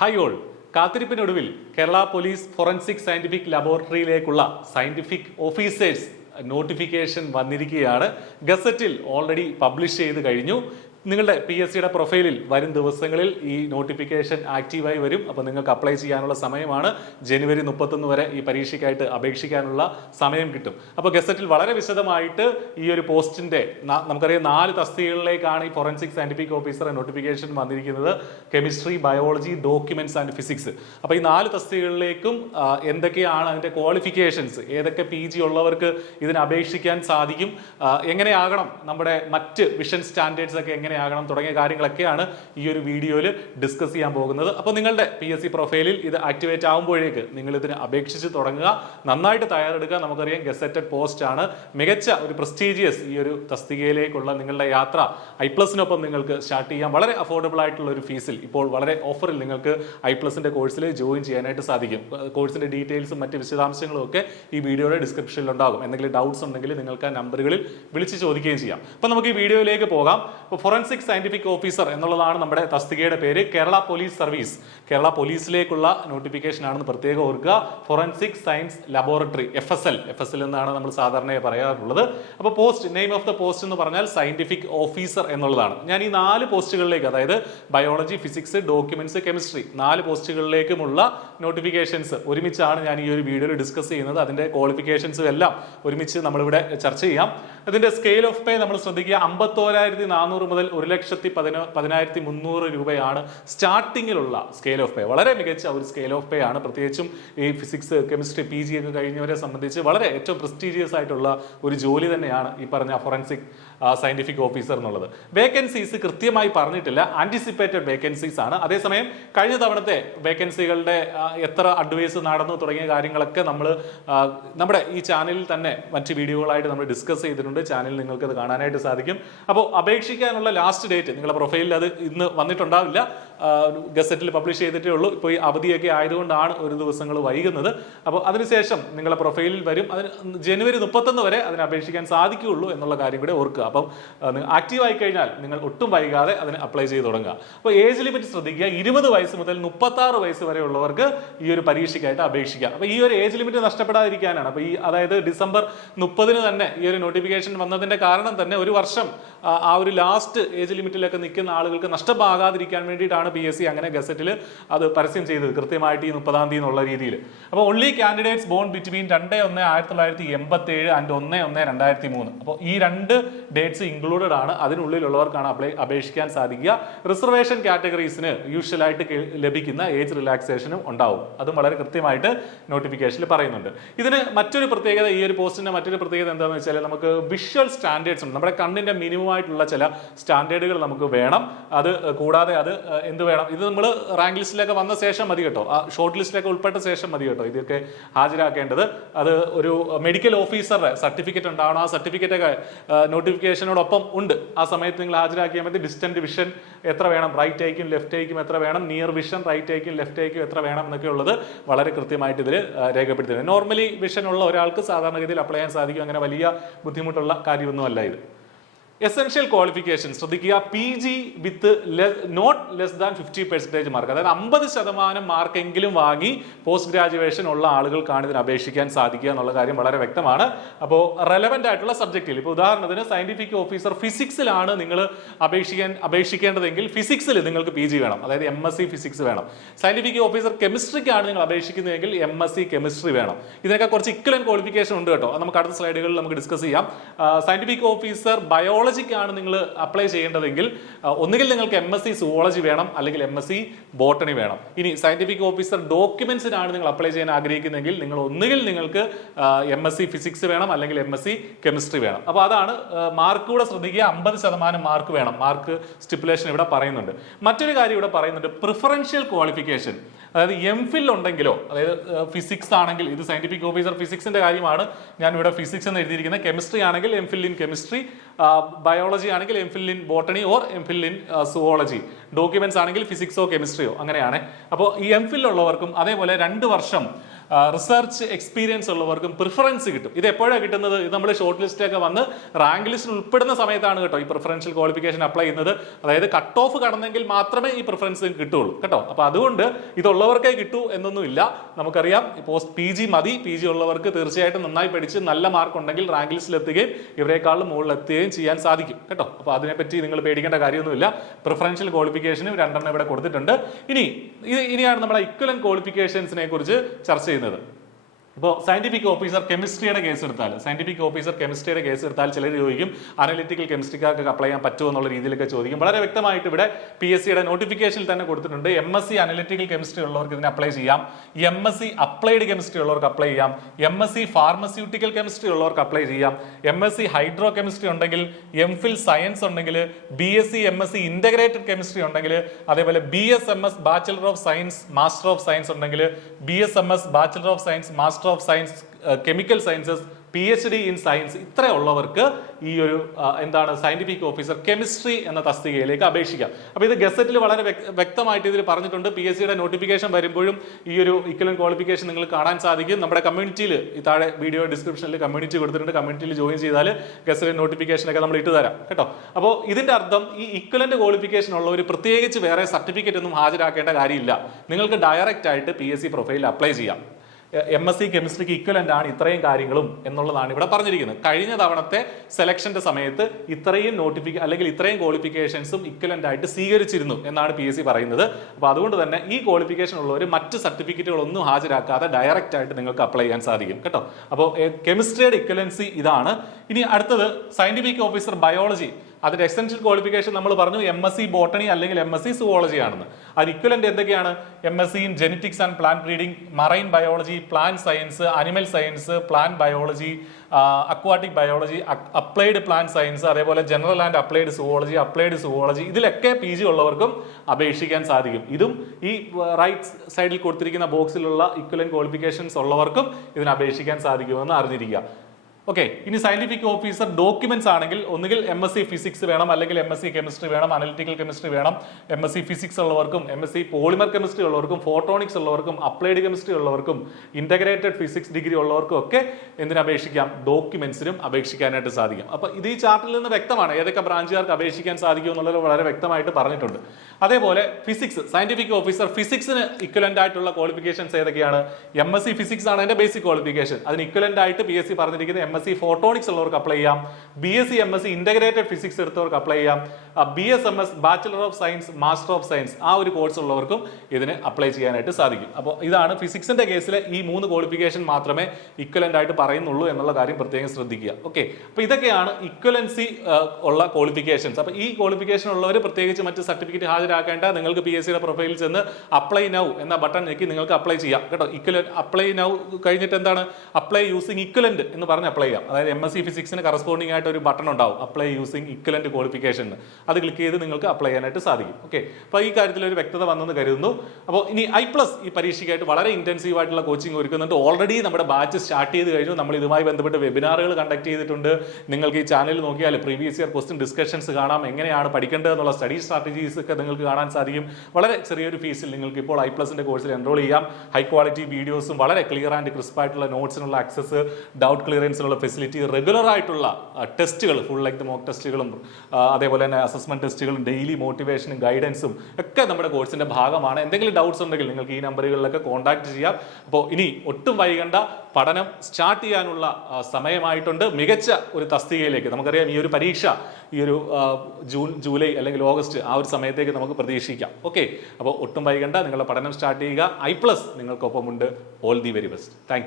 Hi all. കാത്തിരിപ്പിനൊടുവിൽ Kerala police forensic scientific ലബോറട്ടറിയിലേക്കുള്ള scientific officers notification വന്നിരിക്കുകയാണ്. ഗസറ്റിൽ ഓൾറെഡി പബ്ലിഷ് ചെയ്ത് കഴിഞ്ഞു. നിങ്ങളുടെ PSCയുടെ പ്രൊഫൈലിൽ വരും ദിവസങ്ങളിൽ ഈ നോട്ടിഫിക്കേഷൻ ആക്റ്റീവായി വരും. അപ്പോൾ നിങ്ങൾക്ക് അപ്ലൈ ചെയ്യാനുള്ള സമയമാണ്. ജനുവരി 31 വരെ ഈ പരീക്ഷയ്ക്കായിട്ട് അപേക്ഷിക്കാനുള്ള സമയം കിട്ടും. അപ്പോൾ ഗസറ്റിൽ വളരെ വിശദമായിട്ട് ഈ ഒരു പോസ്റ്റിന്റെ നമുക്കറിയാം 4 തസ്തികകളിലേക്കാണ് ഈ ഫോറൻസിക് സയന്റിഫിക് ഓഫീസർ നോട്ടിഫിക്കേഷൻ വന്നിരിക്കുന്നത്. Chemistry, biology, documents and physics. അപ്പോൾ ഈ 4 തസ്തികകളിലേക്കും എന്തൊക്കെയാണ് അതിന്റെ ക്വാളിഫിക്കേഷൻസ്, ഏതൊക്കെ PG ഉള്ളവർക്ക് ഇതിന് അപേക്ഷിക്കാൻ സാധിക്കും, എങ്ങനെയാകണം നമ്മുടെ മറ്റ് വിഷൻ സ്റ്റാൻഡേർഡ്സ് ഒക്കെ എങ്ങനെയാകണം തുടങ്ങിയ കാര്യങ്ങളൊക്കെയാണ് ഈ ഒരു വീഡിയോയിൽ ഡിസ്കസ് ചെയ്യാൻ പോകുന്നത്. അപ്പോൾ നിങ്ങളുടെ PSC പ്രൊഫൈലിൽ ഇത് ആക്ടിവേറ്റ് ആകുമ്പോഴേക്ക് നിങ്ങൾ ഇതിന് അപേക്ഷിച്ച് തുടങ്ങുക, നന്നായിട്ട് തയ്യാറെടുക്കുക. നമുക്കറിയാം ഗസറ്റഡ് പോസ്റ്റ് ആണ്, മികച്ച ഒരു പ്രസ്റ്റീജിയസ് ഈ ഒരു തസ്തികയിലേക്കുള്ള നിങ്ങളുടെ യാത്ര I+നൊപ്പം നിങ്ങൾക്ക് സ്റ്റാർട്ട് ചെയ്യാം. വളരെ അഫോർഡബിൾ ആയിട്ടുള്ള ഒരു ഫീസിൽ ഇപ്പോൾ വളരെ ഓഫറിൽ നിങ്ങൾക്ക് I+ന്റെ കോഴ്സിൽ ജോയിൻ ചെയ്യാനായിട്ട് സാധിക്കും. കോഴ്സിന്റെ ഡീറ്റെയിൽസും മറ്റ് വിശദാംശങ്ങളും ഒക്കെ ഈ വീഡിയോയുടെ ഡിസ്ക്രിപ്ഷനിൽ ഉണ്ടാകും. എന്തെങ്കിലും ഡൗട്ട്സ് ഉണ്ടെങ്കിൽ നിങ്ങൾക്ക് ആ നമ്പറുകളിൽ വിളിച്ച് ചോദിക്കുകയും ചെയ്യാം. അപ്പോൾ നമുക്ക് ഈ വീഡിയോയിലേക്ക് പോകാം. ഫോറൻസിക് സയന്റിഫിക് ഓഫീസർ എന്നുള്ളതാണ് നമ്മുടെ തസ്തികയുടെ പേര്. കേരള പോലീസ് സർവീസ്, കേരള പോലീസിലേക്കുള്ള നോട്ടിഫിക്കേഷൻ ആണെന്ന് പ്രത്യേകം ഓർക്കുക. ഫോറൻസിക് സയൻസ് ലബോറട്ടറി, FSL എന്നാണ് നമ്മൾ സാധാരണയായി പറയാറുള്ളത്. അപ്പോൾ post, name of the post എന്ന് പറഞ്ഞാൽ സയന്റിഫിക് ഓഫീസർ എന്നുള്ളതാണ്. ഞാൻ ഈ 4 പോസ്റ്റുകളിലേക്ക്, അതായത് ബയോളജി, ഫിസിക്സ്, ഡോക്യുമെന്റ്സ്, കെമിസ്ട്രി 4 പോസ്റ്റുകളിലേക്കുമുള്ള നോട്ടിഫിക്കേഷൻസ് ഒരുമിച്ചാണ് ഞാൻ ഈ ഒരു വീഡിയോയിൽ ഡിസ്കസ് ചെയ്യുന്നത്. അതിന്റെ ക്വാളിഫിക്കേഷൻസും എല്ലാം ഒരുമിച്ച് നമ്മളിവിടെ ചർച്ച ചെയ്യാം. അതിന്റെ സ്കെയിൽ ഓഫ് പേ നമ്മൾ ശ്രദ്ധിക്കുക. 51,400 മുതൽ 1,10,300 രൂപയാണ് സ്റ്റാർട്ടിങ്ങിലുള്ള സ്കെയിൽ ഓഫ് പേ. വളരെ മികച്ച ഒരു സ്കെയിൽ ഓഫ് പേ ആണ്. പ്രത്യേകിച്ചും ഈ ഫിസിക്സ്, കെമിസ്ട്രി PG ഒക്കെ കഴിഞ്ഞവരെ സംബന്ധിച്ച് വളരെ ഏറ്റവും പ്രസ്റ്റീജിയസ് ആയിട്ടുള്ള ഒരു ജോലി തന്നെയാണ് ഈ പറഞ്ഞ ഫോറൻസിക് സയന്റിഫിക് ഓഫീസർ എന്നുള്ളത്. വേക്കൻസീസ് കൃത്യമായി പറഞ്ഞിട്ടില്ല, ആന്റിസിപ്പേറ്റഡ് വേക്കൻസീസ് ആണ്. അതേസമയം കഴിഞ്ഞ തവണത്തെ വേക്കൻസികളുടെ എത്ര അഡ്വൈസ് നടന്നു തുടങ്ങിയ കാര്യങ്ങളൊക്കെ നമ്മുടെ ഈ ചാനലിൽ തന്നെ മറ്റ് വീഡിയോകളായിട്ട് നമ്മൾ ഡിസ്കസ് ചെയ്തിട്ടുണ്ട്. ചാനലിൽ നിങ്ങൾക്ക് അത് കാണാനായിട്ട് സാധിക്കും. അപ്പോൾ അപേക്ഷിക്കാനുള്ള ലാസ്റ്റ് ഡേറ്റ് നിങ്ങളുടെ പ്രൊഫൈലിൽ അത് ഇന്ന് വന്നിട്ടുണ്ടാവില്ല, ഗസറ്റിൽ പബ്ലിഷ് ചെയ്തിട്ടേ ഉള്ളൂ. ഇപ്പോൾ ഈ അവധിയൊക്കെ ആയതുകൊണ്ടാണ് ഒരു ദിവസങ്ങൾ വൈകുന്നത്. അപ്പോൾ അതിനുശേഷം നിങ്ങളുടെ പ്രൊഫൈലിൽ വരും. അതിന് ജനുവരി 31 വരെ അതിന് അപേക്ഷിക്കാൻ സാധിക്കുകയുള്ളൂ എന്നുള്ള കാര്യം കൂടെ ഓർക്കുക. അപ്പം ആക്റ്റീവ് ആയി കഴിഞ്ഞാൽ നിങ്ങൾ ഒട്ടും വൈകാതെ അതിന് അപ്ലൈ ചെയ്ത് തുടങ്ങുക. അപ്പോൾ ഏജ് ലിമിറ്റ് ശ്രദ്ധിക്കുക. 20 വയസ്സ് മുതൽ 36 വയസ്സ് വരെ ഉള്ളവർക്ക് ഈ ഒരു പരീക്ഷയ്ക്കായിട്ട് അപേക്ഷിക്കാം. അപ്പോൾ ഈ ഒരു ഏജ് ലിമിറ്റ് നഷ്ടപ്പെടാതിരിക്കാനാണ്. അപ്പോൾ അതായത് ഡിസംബർ 30 തന്നെ ഈ ഒരു നോട്ടിഫിക്കേഷൻ വന്നതിന്റെ കാരണം തന്നെ ഒരു വർഷം ആ ഒരു ലാസ്റ്റ് ഏജ് ലിമിറ്റിലൊക്കെ നിൽക്കുന്ന ആളുകൾക്ക് നഷ്ടമാകാതിരിക്കാൻ വേണ്ടിയിട്ടാണ് PSC അങ്ങനെ ഗസറ്റിൽ അത് പരസ്യം ചെയ്തത്, കൃത്യമായിട്ട് ഈ 30-ാം തീയതി എന്നുള്ള രീതിയിൽ. അപ്പോൾ only candidates bone between 2/1/1987 and 1/1/2003. അപ്പോൾ ഈ 2 ഡേറ്റ്സ് ഇൻക്ലൂഡഡ് ആണ്. അതിനുള്ളിലുള്ളവർക്കാണ് അപേക്ഷിക്കാൻ സാധിക്കുക. റിസർവേഷൻ കാറ്റഗറീസിന് യൂഷ്വലായിട്ട് ലഭിക്കുന്ന ഏജ് റിലാക്സേഷനും ഉണ്ടാവും. അതും വളരെ കൃത്യമായിട്ട് നോട്ടിഫിക്കേഷനിൽ പറയുന്നുണ്ട്. ഇതിന് മറ്റൊരു പ്രത്യേകത, ഈ ഒരു പോസ്റ്റിന്റെ മറ്റൊരു പ്രത്യേകത എന്താണെന്ന് വെച്ചാൽ നമുക്ക് വിഷ്വൽ സ്റ്റാൻഡേർഡ്സ് ഉണ്ട്. നമ്മുടെ കണ്ണിന്റെ മിനിമം ആയിട്ടുള്ള ചില സ്റ്റാൻഡേർഡുകൾ നമുക്ക് വേണം. അത് കൂടാതെ അത് എന്ത് വേണം, ഇത് നമ്മൾ റാങ്ക് ലിസ്റ്റിലൊക്കെ വന്ന ശേഷം മതി കേട്ടോ, ആ ഷോർട്ട് ലിസ്റ്റിലൊക്കെ ഉൾപ്പെട്ട ശേഷം മതി കേട്ടോ ഇതൊക്കെ ഹാജരാക്കേണ്ടത്. അത് ഒരു മെഡിക്കൽ ഓഫീസറുടെ സർട്ടിഫിക്കറ്റ് ഉണ്ടാവണം. ആ സർട്ടിഫിക്കറ്റ് ഒക്കെ നോട്ടിഫിക്കേഷനോടൊപ്പം ഉണ്ട്. ആ സമയത്ത് നിങ്ങൾ ഹാജരാക്കിയാൽ മതി. ഡിസ്റ്റന്റ് വിഷൻ എത്ര വേണം, റൈറ്റ് ഐക്കും ലെഫ്റ്റ് ഐക്കും എത്ര വേണം, നിയർ വിഷൻ റൈറ്റ് ഐക്കും ലെഫ്റ്റ് ഐക്കും എത്ര വേണം എന്നൊക്കെ ഉള്ളത് വളരെ കൃത്യമായിട്ട് ഇതിൽ രേഖപ്പെടുത്തിയിട്ടുണ്ട്. നോർമലി വിഷൻ ഉള്ള ഒരാൾക്ക് സാധാരണഗതിയിൽ അപ്ലൈ ചെയ്യാൻ സാധിക്കും. അങ്ങനെ വലിയ ബുദ്ധിമുട്ടുള്ള കാര്യമൊന്നുമല്ല ഇത്. എസെൻഷ്യൽ ക്വാളിഫിക്കേഷൻ ശ്രദ്ധിക്കുക. PG with not less than 50% mark, അതായത് 50% മാർക്കെങ്കിലും വാങ്ങി പോസ്റ്റ് ഗ്രാജുവേഷൻ ഉള്ള ആളുകൾക്കാണ് ഇതിന് അപേക്ഷിക്കാൻ സാധിക്കുക എന്നുള്ള കാര്യം വളരെ വ്യക്തമാണ്. അപ്പോൾ റെലവെന്റ് ആയിട്ടുള്ള സബ്ജക്റ്റിൽ, ഇപ്പോൾ ഉദാഹരണത്തിന് സയന്റിഫിക് ഓഫീസർ ഫിസിക്സിലാണ് നിങ്ങൾ അപേക്ഷിക്കേണ്ടതെങ്കിൽ ഫിസിക്സിൽ നിങ്ങൾക്ക് PG വേണം, അതായത് MSc ഫിസിക്സ് വേണം. സയന്റിഫിക് ഓഫീസർ കെമിസ്ട്രിക്കാണ് നിങ്ങൾ അപേക്ഷിക്കുന്നതെങ്കിൽ MSc കെമിസ്ട്രി വേണം. ഇതിനൊക്കെ കുറച്ച് ഇക്വലന്റ് ക്വാളിഫിക്കേഷൻ ഉണ്ട് കേട്ടോ. അത് നമുക്ക് അടുത്ത സ്ലൈഡുകളിൽ നമുക്ക് ഡിസ്കസ് ചെയ്യാം. സയന്റിഫിക് ഓഫീസർ ബയോളജിക്കാണ് നിങ്ങൾ അപ്ലൈ ചെയ്യേണ്ടതെങ്കിൽ ഒന്നുകിൽ നിങ്ങൾക്ക് MSc സുവോളജി വേണം, അല്ലെങ്കിൽ MSc ബോട്ടണി വേണം. ഇനി സയന്റിഫിക് ഓഫീസർ ഡോക്യുമെന്റ്സിനാണ് നിങ്ങൾ അപ്ലൈ ചെയ്യാൻ ആഗ്രഹിക്കുന്നതെങ്കിൽ ഒന്നുകിൽ നിങ്ങൾക്ക് MSc ഫിസിക്സ് വേണം, അല്ലെങ്കിൽ MSc കെമിസ്ട്രി വേണം. അപ്പോൾ അതാണ് മാർക്ക് കൂടെ ശ്രദ്ധിക്കുക. 50% മാർക്ക് വേണം. മാർക്ക് സ്റ്റിപ്പുലേഷൻ ഇവിടെ പറയുന്നുണ്ട്. മറ്റൊരു കാര്യം ഇവിടെ പറയുന്നുണ്ട്, പ്രിഫറൻഷ്യൽ ക്വാളിഫിക്കേഷൻ. അതായത് MPhil ഉണ്ടെങ്കിലോ, അതായത് ഫിസിക്സ് ആണെങ്കിൽ, ഇത് സയന്റിഫിക് ഓഫീസർ ഫിസിക്സിന്റെ കാര്യമാണ് ഞാൻ ഇവിടെ ഫിസിക്സ് എന്ന് എഴുതിയിരിക്കുന്നത്. കെമിസ്ട്രി ആണെങ്കിൽ MPhil ഇൻ കെമിസ്ട്രി, ബയോളജി ആണെങ്കിൽ MPhil in botany or MPhil in zoology, documents ആണെങ്കിൽ ഫിസിക്സോ കെമിസ്ട്രിയോ അങ്ങനെയാണ്. അപ്പോൾ ഈ MPhil ഉള്ളവർക്കും അതേപോലെ 2 വർഷം റിസർച്ച് എക്സ്പീരിയൻസ് ഉള്ളവർക്കും പ്രിഫറൻസ് കിട്ടും. ഇത് എപ്പോഴാണ് കിട്ടുന്നത്? ഇത് നമ്മൾ ഷോർട്ട് ലിസ്റ്റ് ഒക്കെ വന്ന് റാങ്ക് ലിസ്റ്റിൽ ഉൾപ്പെടുന്ന സമയത്താണ് കേട്ടോ ഈ പ്രിഫറൻഷ്യൽ ക്വാളിഫിക്കേഷൻ അപ്ലൈ ചെയ്യുന്നത്. അതായത് കട്ട് ഓഫ് കടന്നെങ്കിൽ മാത്രമേ ഈ പ്രിഫറൻസ് കിട്ടുള്ളൂ കേട്ടോ. അപ്പോൾ അതുകൊണ്ട് ഇതുള്ളവർക്കേ കിട്ടൂ എന്നൊന്നുമില്ല. നമുക്കറിയാം പോസ്റ്റ് PG മതി. PG ഉള്ളവർക്ക് തീർച്ചയായിട്ടും നന്നായി പഠിച്ച് നല്ല മാർക്ക് ഉണ്ടെങ്കിൽ റാങ്ക് ലിസ്റ്റിൽ എത്തുകയും ഇവരെക്കാളും മുകളിൽ എത്തുകയും ചെയ്യാൻ സാധിക്കും കേട്ടോ. അപ്പോൾ അതിനെപ്പറ്റി നിങ്ങൾ പേടിക്കേണ്ട കാര്യമൊന്നുമില്ല. പ്രിഫറൻഷ്യൽ ക്വാളിഫിക്കേഷനും 2 ഇവിടെ കൊടുത്തിട്ടുണ്ട്. ഇനിയാണ് നമ്മുടെ ഇക്വലന്റ് ക്വാളിഫിക്കേഷൻസിനെ കുറിച്ച് ചർച്ച ചെയ്യുന്നത്. ഇപ്പോൾ സയന്റിഫിക് ഓഫീസർ കെമിസ്ട്രിയുടെ കേസ് എടുത്താൽ ചിലർ ചോദിക്കും അനലിറ്റിക്കൽ കെമിസ്ട്രിക്കാർക്ക് അപ്ലൈ ചെയ്യാൻ പറ്റുമോ എന്നുള്ള രീതിയിലൊക്കെ ചോദിക്കും. വളരെ വ്യക്തമായിട്ട് ഇവിടെ PSCയുടെ നോട്ടിഫിക്കേഷനിൽ തന്നെ കൊടുത്തിട്ടുണ്ട്. MSc അനലിറ്റിക്കൽ കെമിസ്ട്രി ഉള്ളവർക്ക് ഇതിന് അപ്ലൈ ചെയ്യാം, MSc അപ്ലൈഡ് കെമിസ്ട്രി ഉള്ളവർക്ക് അപ്ലൈ ചെയ്യാം, MSc ഫാർമസ്യൂട്ടിക്കൽ കെമിസ്ട്രി ഉള്ളവർക്ക് അപ്ലൈ ചെയ്യാം, MSc ഹൈഡ്രോ കെമിസ്ട്രി ഉണ്ടെങ്കിൽ, MPhil സയൻസ് ഉണ്ടെങ്കിൽ, BSc MSc ഇന്റഗ്രേറ്റഡ് കെമിസ്ട്രി ഉണ്ടെങ്കിൽ, അതേപോലെ BSMS bachelor of science master of science ഉണ്ടെങ്കിൽ, BSMS bachelor of science master of science chemical sciences, PhD in science, ഇത്രയുള്ളവർക്ക് ഈ ഒരു സയന്റിഫിക് ഓഫീസർ കെമിസ്ട്രി എന്ന തസ്തികയിലേക്ക് അപേക്ഷിക്കാം. അപ്പോൾ ഇത് ഗസറ്റിൽ വളരെ വ്യക്തമായിട്ട് ഇതിൽ പറഞ്ഞിട്ടുണ്ട്. PSCയുടെ നോട്ടിഫിക്കേഷൻ വരുമ്പോഴും ഈ ഒരു ഇക്വലന്റ് ക്വാളിഫിക്കേഷൻ നിങ്ങൾ കാണാൻ സാധിക്കും. നമ്മുടെ കമ്മ്യൂണിറ്റിയിൽ ഈ താഴെ വീഡിയോ ഡിസ്ക്രിപ്ഷനിൽ കമ്മ്യൂണിറ്റി കൊടുത്തിട്ടുണ്ട്. കമ്മ്യൂണിറ്റിയിൽ ജോയിൻ ചെയ്താൽ ഗസറ്റ് നോട്ടിഫിക്കേഷൻ ഒക്കെ നമ്മൾ ഇട്ട് തരാം കേട്ടോ. അപ്പോൾ ഇതിന്റെ അർത്ഥം ഈ ഇക്വലന്റ് ക്വാളിഫിക്കേഷൻ ഉള്ളവർ പ്രത്യേകിച്ച് വേറെ സർട്ടിഫിക്കറ്റ് ഒന്നും ഹാജരാക്കേണ്ട കാര്യമില്ല. നിങ്ങൾക്ക് ഡയറക്റ്റ് ആയിട്ട് PSC പ്രൊഫൈലിൽ അപ്ലൈ ചെയ്യാം. MSc കെമിസ്ട്രിക്ക് ഇക്വലന്റ് ആണ് ഇത്രയും കാര്യങ്ങളും എന്നുള്ളതാണ് ഇവിടെ പറഞ്ഞിരിക്കുന്നത്. കഴിഞ്ഞ തവണത്തെ സെലക്ഷന്റെ സമയത്ത് ഇത്രയും ഇത്രയും ക്വാളിഫിക്കേഷൻസും ഇക്വലന്റ് ആയിട്ട് സ്വീകരിച്ചിരുന്നു എന്നാണ് PSC പറയുന്നത്. അപ്പോൾ അതുകൊണ്ട് തന്നെ ഈ ക്വാളിഫിക്കേഷൻ ഉള്ളവർ മറ്റ് സർട്ടിഫിക്കറ്റുകളൊന്നും ഹാജരാക്കാതെ ഡയറക്റ്റ് ആയിട്ട് നിങ്ങൾക്ക് അപ്ലൈ ചെയ്യാൻ സാധിക്കും കേട്ടോ. അപ്പോൾ കെമിസ്ട്രിയുടെ ഇക്വലൻസി ഇതാണ്. ഇനി അടുത്തത് സയന്റിഫിക് ഓഫീസർ ബയോളജി. അതിന്റെ എസെൻഷ്യൽ ക്വാളിഫിക്കേഷൻ നമ്മൾ പറഞ്ഞു MSc ബോട്ടണി അല്ലെങ്കിൽ MSc സുവോളജി ആണെന്ന്. അത് ഇക്വലന്റ് എന്തൊക്കെയാണ്? MSc in genetics and plant breeding, marine biology, plant science, animal science, plant biology, aquatic biology, applied plant science, അതേപോലെ ജനറൽ ആൻഡ് അപ്ലൈഡ് സുവോളജി, ഇതിലൊക്കെ PG ഉള്ളവർക്കും അപേക്ഷിക്കാൻ സാധിക്കും. ഇതും ഈ റൈറ്റ് സൈഡിൽ കൊടുത്തിരിക്കുന്ന ബോക്സിലുള്ള ഇക്വലന്റ് ക്വാളിഫിക്കേഷൻസ് ഉള്ളവർക്കും ഇതിന് അപേക്ഷിക്കാൻ സാധിക്കുമെന്ന് അറിഞ്ഞിരിക്കുക. ഓക്കെ, ഇനി സയന്റിഫിക് ഓഫീസർ ഡോക്യുമെന്റ്സ് ആണെങ്കിൽ ഒന്നുകിൽ MSc ഫിസിക്സ് വേണം, അല്ലെങ്കിൽ MSc കെമിസ്ട്രി വേണം, അനലിറ്റിക്കൽ കെമിസ്ട്രി വേണം. MSc ഫിസിക്സ് ഉള്ളവർക്കും, MSc പോളിമർ കെമിസ്ട്രി ഉള്ളവർക്കും, ഫോട്ടോണിക്സ് ഉള്ളവർക്കും, അപ്ലൈഡ് കെമിസ്ട്രി ഉള്ളവർക്കും, ഇന്റഗ്രേറ്റഡ് ഫിസിക്സ് ഡിഗ്രി ഉള്ളവർക്കും ഒക്കെ എന്തിനു അപേക്ഷിക്കാം? ഡോക്യുമെന്റ്സിനും അപേക്ഷിക്കാനായിട്ട് സാധിക്കും. അപ്പൊ ഇത് ഈ ചാർട്ടിൽ നിന്ന് വ്യക്തമാണ് ഏതൊക്കെ ബ്രാഞ്ചുകാർക്ക് അപേക്ഷിക്കാൻ സാധിക്കും എന്നുള്ളത് വളരെ വ്യക്തമായിട്ട് പറഞ്ഞിട്ടുണ്ട്. അതേപോലെ ഫിസിക്സ്, സയന്റിഫിക് ഓഫീസർ ഫിസിക്സിന് ഇക്വലന്റ് ആയിട്ടുള്ള ക്വാളിഫിക്കേഷൻസ് ഏതൊക്കെയാണ്? MSc ഫിസിക്സ് ആണ് അതിന്റെ ബേസിക് ക്വാളിഫിക്കേഷൻ. അതിന് ഇക്വലന്റ് ആയിട്ട് PSC പറഞ്ഞിരിക്കുന്നത് MSc ഫോട്ടോണിക്സ് ഉള്ളവർക്ക് അപ്ലൈ ചെയ്യാം, BSc MSc ഇന്റഗ്രേറ്റഡ് ഫിസിക്സ് എടുത്തവർക്ക് അപ്ലൈ ചെയ്യാം, BSMS bachelor of science master of science ആ ഒരു കോഴ്സ് ഉള്ളവർക്കും ഇതിന് അപ്ലൈ ചെയ്യാനായിട്ട് സാധിക്കും. അപ്പോൾ ഇതാണ് ഫിസിക്സിന്റെ കേസിൽ ഈ 3 ക്വാളിഫിക്കേഷൻ മാത്രമേ ഇക്വലന്റ് ആയിട്ട് പറയുന്നുള്ളൂ എന്നുള്ള കാര്യം പ്രത്യേകം ശ്രദ്ധിക്കുക. ഓക്കെ, അപ്പോൾ ഇതൊക്കെയാണ് ഇക്വലൻസി ഉള്ള ക്വാളിഫിക്കേഷൻസ്. അപ്പോൾ ഈ ക്വാളിഫിക്കേഷൻ ഉള്ളവർ പ്രത്യേകിച്ച് മറ്റ് സർട്ടിഫിക്കറ്റ് ഹാജരാക്കേണ്ട. നിങ്ങൾക്ക് PSCയുടെ പ്രൊഫൈലിൽ ചെന്ന് അപ്ലൈ നൗ എന്ന ബട്ടൺ ഞെക്കി നിങ്ങൾക്ക് അപ്ലൈ ചെയ്യാം കേട്ടോ. ഇക്വലന്റ് അപ്ലൈ നൗ കഴിഞ്ഞിട്ട് എന്താണ്? അപ്ലൈ യൂസിങ് ഇക്വലന്റ് എന്ന് പറഞ്ഞ് അപ്ലൈ ചെയ്യാം. അതായത് MSc ഫിസിക്സിന് കറസ്പോണ്ടിങ് ആയിട്ട് ഒരു ബട്ടൺ ഉണ്ടാവും, അപ്ലൈ യൂസിങ് ഇക്വലന്റ് ക്വാളിഫിക്കേഷൻ. അത് ക്ലിക്ക് ചെയ്ത് നിങ്ങൾക്ക് അപ്ലൈ ചെയ്യാനായിട്ട് സാധിക്കും. ഓക്കെ, അപ്പോൾ ഈ കാര്യത്തിൽ ഒരു വ്യക്തത വന്നെന്ന് കരുതുന്നു. അപ്പോൾ ഇനി I+ ഈ പരീക്ഷയ്ക്കായിട്ട് വളരെ ഇന്റൻസീവ് ആയിട്ടുള്ള കോച്ചിങ് ഒരുക്കുന്നുണ്ട്. ഓൾറെഡി നമ്മുടെ ബാച്ച് സ്റ്റാർട്ട് ചെയ്ത് കഴിഞ്ഞു. നമ്മൾ ഇതുമായി ബന്ധപ്പെട്ട് വെബിനാറുകൾ കണ്ടക്ട് ചെയ്തിട്ടുണ്ട്. നിങ്ങൾക്ക് ഈ ചാനൽ നോക്കിയാൽ പ്രീവിയസ് ഇയർ ക്വസ്റ്റ്യൻ ഡിസ്കഷൻസ് കാണാം. എങ്ങനെയാണ് പഠിക്കേണ്ടത് എന്നുള്ള സ്റ്റഡി സ്ട്രാറ്റജീസ് ഒക്കെ നിങ്ങൾക്ക് കാണാൻ സാധിക്കും. വളരെ ചെറിയൊരു ഫീസിൽ നിങ്ങൾക്ക് ഇപ്പോൾ I+ന്റെ കോഴ്സിൽ എൻറോൾ ചെയ്യാം. ഹൈ ക്വാളിറ്റി വീഡിയോസും വളരെ ക്ലിയർ ആൻഡ് ക്രിസ്പ് ആയിട്ടുള്ള നോട്ട്സിനുള്ള ആക്സസ്, ഡൗട്ട് ക്ലിയറൻസിനുള്ള ഫെസിലിറ്റി, റെഗുലർ ആയിട്ടുള്ള ടെസ്റ്റുകൾ, ഫുൾ ലെങ്ത് മോക്ക് ടെസ്റ്റുകളും അതേപോലെ തന്നെ അസസ്മെന്റ് ടെസ്റ്റുകളും ഡെയിലി മോട്ടിവേഷനും ഗൈഡൻസും ഒക്കെ നമ്മുടെ കോഴ്സിന്റെ ഭാഗമാണ്. എന്തെങ്കിലും ഡൗട്ട്സ് ഉണ്ടെങ്കിൽ നിങ്ങൾക്ക് ഈ നമ്പറുകളിലൊക്കെ കോൺടാക്ട് ചെയ്യാം. അപ്പോൾ ഇനി ഒട്ടും വൈകണ്ട, പഠനം സ്റ്റാർട്ട് ചെയ്യാനുള്ള സമയമായിട്ടുണ്ട്. മികച്ച ഒരു തസ്തികയിലേക്ക് നമുക്കറിയാം ഈ ഒരു പരീക്ഷ ഈ ഒരു ജൂൺ, ജൂലൈ അല്ലെങ്കിൽ ഓഗസ്റ്റ് ആ ഒരു സമയത്തേക്ക് നമുക്ക് പ്രതീക്ഷിക്കാം. ഓക്കെ, അപ്പോൾ ഒട്ടും വൈകണ്ട, നിങ്ങളുടെ പഠനം സ്റ്റാർട്ട് ചെയ്യുക. I+ നിങ്ങൾക്കൊപ്പമുണ്ട്. All the very best. Thank U.